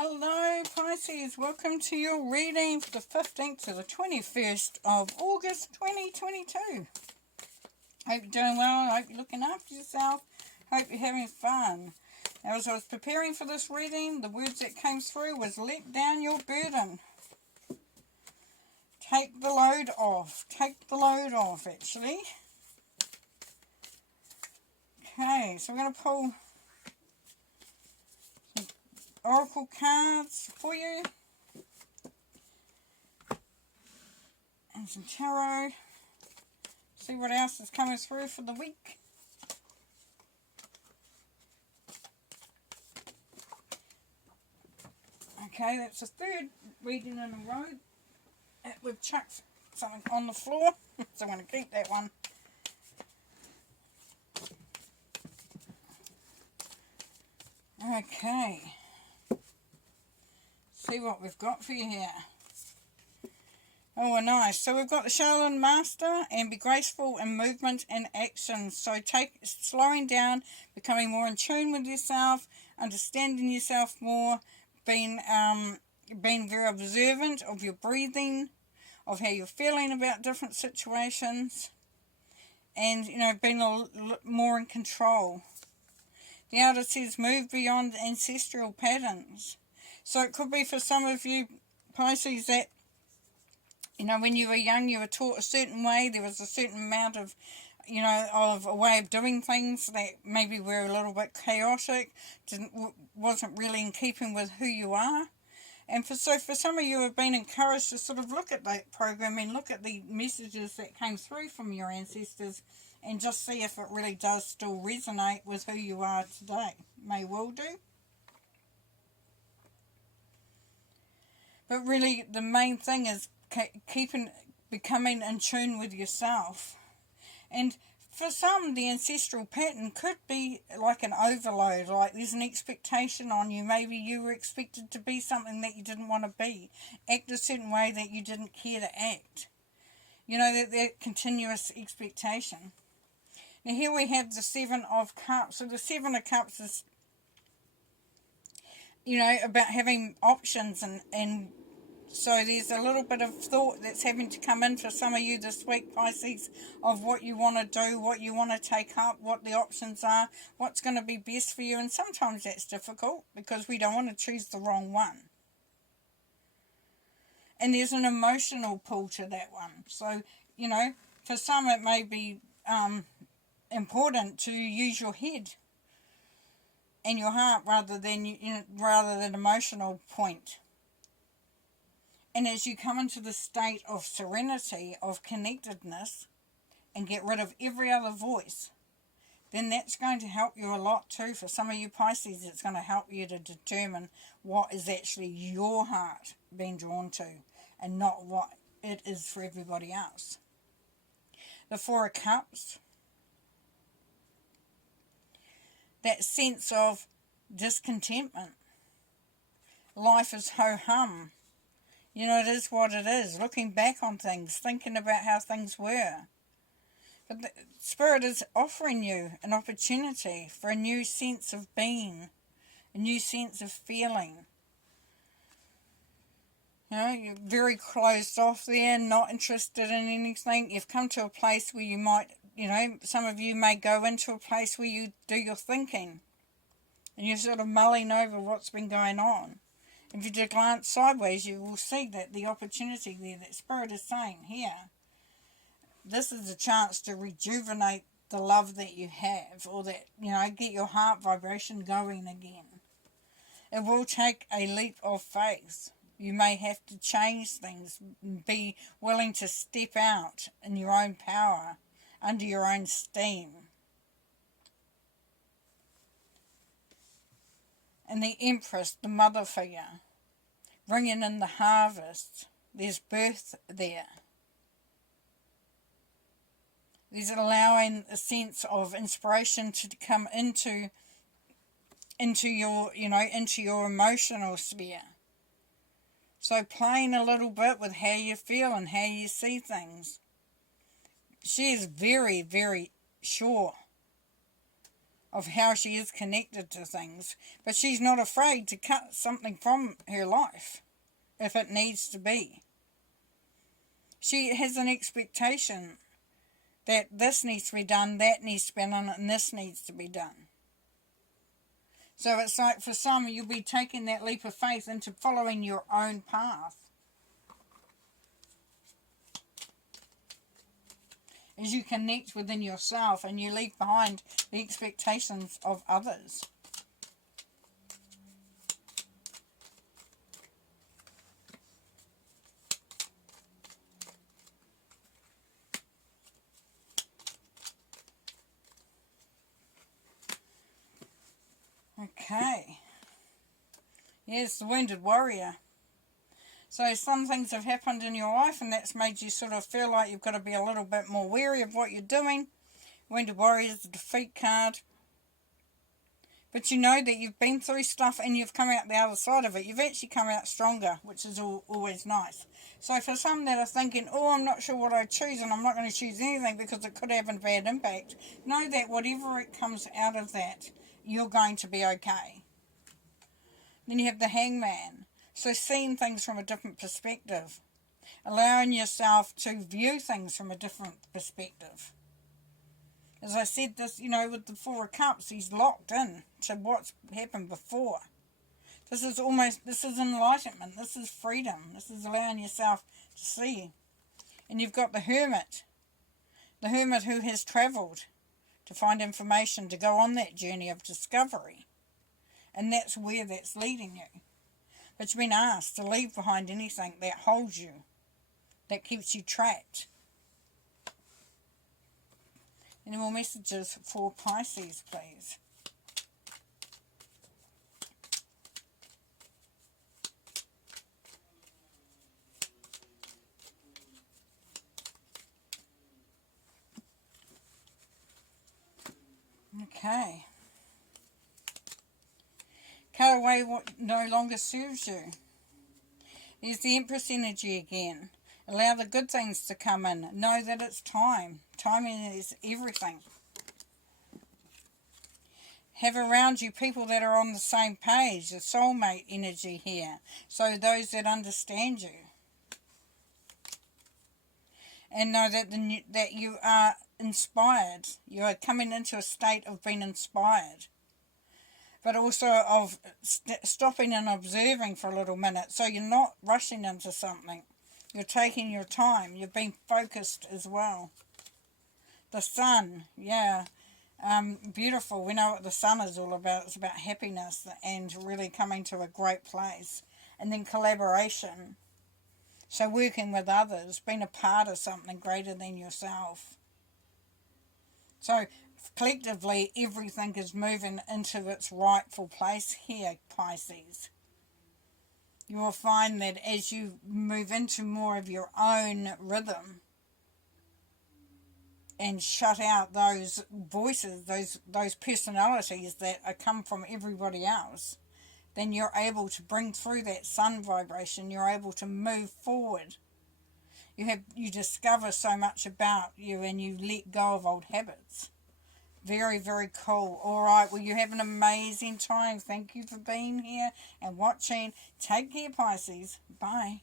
Hello Pisces, welcome to your reading for the 15th to the 21st of August 2022. Hope you're doing well, hope you're looking after yourself, hope you're having fun. Now, as I was preparing for this reading, the words that came through was let down your burden. Take the load off actually. Okay, so we're going to pull oracle cards for you and some tarot. See what else is coming through for the week. Okay, that's the third reading in a row. We've chucked something on the floor, so I'm going to keep that one. Okay. See what we've got for you here. Oh, nice. So we've got the Shaolin Master and be graceful in movement and action. So slowing down, becoming more in tune with yourself, understanding yourself more, being very observant of your breathing, of how you're feeling about different situations, and, being more in control. The Elder says move beyond ancestral patterns. So it could be for some of you Pisces that, when you were young you were taught a certain way. There was a certain amount of, of a way of doing things that maybe were a little bit chaotic, wasn't really in keeping with who you are. And for some of you have been encouraged to sort of look at that program and look at the messages that came through from your ancestors and just see if it really does still resonate with who you are today. May well do. But really the main thing is becoming in tune with yourself. And for some, the ancestral pattern could be like an overload, like there's an expectation on you. Maybe you were expected to be something that you didn't want to be, act a certain way that you didn't care to act. That continuous expectation. Now here we have the Seven of Cups. So the Seven of Cups is, about having options and so there's a little bit of thought that's having to come in for some of you this week, Pisces, of what you want to do, what you want to take up, what the options are, what's going to be best for you. And sometimes that's difficult because we don't want to choose the wrong one. And there's an emotional pull to that one. So, for some it may be important to use your head and your heart rather than emotional point. And as you come into the state of serenity, of connectedness, and get rid of every other voice, then that's going to help you a lot too. For some of you Pisces, it's going to help you to determine what is actually your heart being drawn to and not what it is for everybody else. The Four of Cups, that sense of discontentment. Life is ho-hum. It is what it is. Looking back on things, thinking about how things were. But the Spirit is offering you an opportunity for a new sense of being, a new sense of feeling. You're very closed off there, not interested in anything. You've come to a place where you might, some of you may go into a place where you do your thinking. And you're sort of mulling over what's been going on. If you do glance sideways, you will see that the opportunity there, that Spirit is saying here, this is a chance to rejuvenate the love that you have, or that, get your heart vibration going again. It will take a leap of faith. You may have to change things, be willing to step out in your own power, under your own steam. And the Empress, the mother figure, bringing in the harvest. There's birth there. There's allowing a sense of inspiration to come into your, into your emotional sphere. So playing a little bit with how you feel and how you see things. She is very, very sure of how she is connected to things. But she's not afraid to cut something from her life if it needs to be. She has an expectation that this needs to be done, that needs to be done, and this needs to be done. So it's like for some, you'll be taking that leap of faith into following your own path. As you connect within yourself and you leave behind the expectations of others. Okay. Yes, the Wounded Warrior. So some things have happened in your life and that's made you sort of feel like you've got to be a little bit more wary of what you're doing. Wounded Warrior is the defeat card. But you know that you've been through stuff and you've come out the other side of it. You've actually come out stronger, which is always nice. So for some that are thinking, oh, I'm not sure what I choose and I'm not going to choose anything because it could have a bad impact, know that whatever it comes out of that, you're going to be okay. Then you have the Hangman. So seeing things from a different perspective. Allowing yourself to view things from a different perspective. As I said, this, you know, with the Four of Cups, he's locked in to what's happened before. This is enlightenment. This is freedom. This is allowing yourself to see. And you've got the Hermit. The Hermit who has travelled to find information, to go on that journey of discovery. And that's where that's leading you. But you've been asked to leave behind anything that holds you, that keeps you trapped. Any more messages for Pisces, please? Okay. Cut away what no longer serves you. There's the Empress energy again. Allow the good things to come in. Know that it's time. Timing is everything. Have around you people that are on the same page. The soulmate energy here. So those that understand you. And know that you are inspired. You are coming into a state of being inspired. But also of stopping and observing for a little minute. So you're not rushing into something. You're taking your time. You're being focused as well. The Sun, yeah. Beautiful. We know what the Sun is all about. It's about happiness and really coming to a great place. And then collaboration. So working with others, being a part of something greater than yourself. So collectively, everything is moving into its rightful place here, Pisces. You will find that as you move into more of your own rhythm and shut out those voices, those personalities that come from everybody else, then you're able to bring through that sun vibration. You're able to move forward. You discover so much about you and you let go of old habits. Very, very cool. All right, well, you have an amazing time. Thank you for being here and watching. Take care, Pisces. Bye.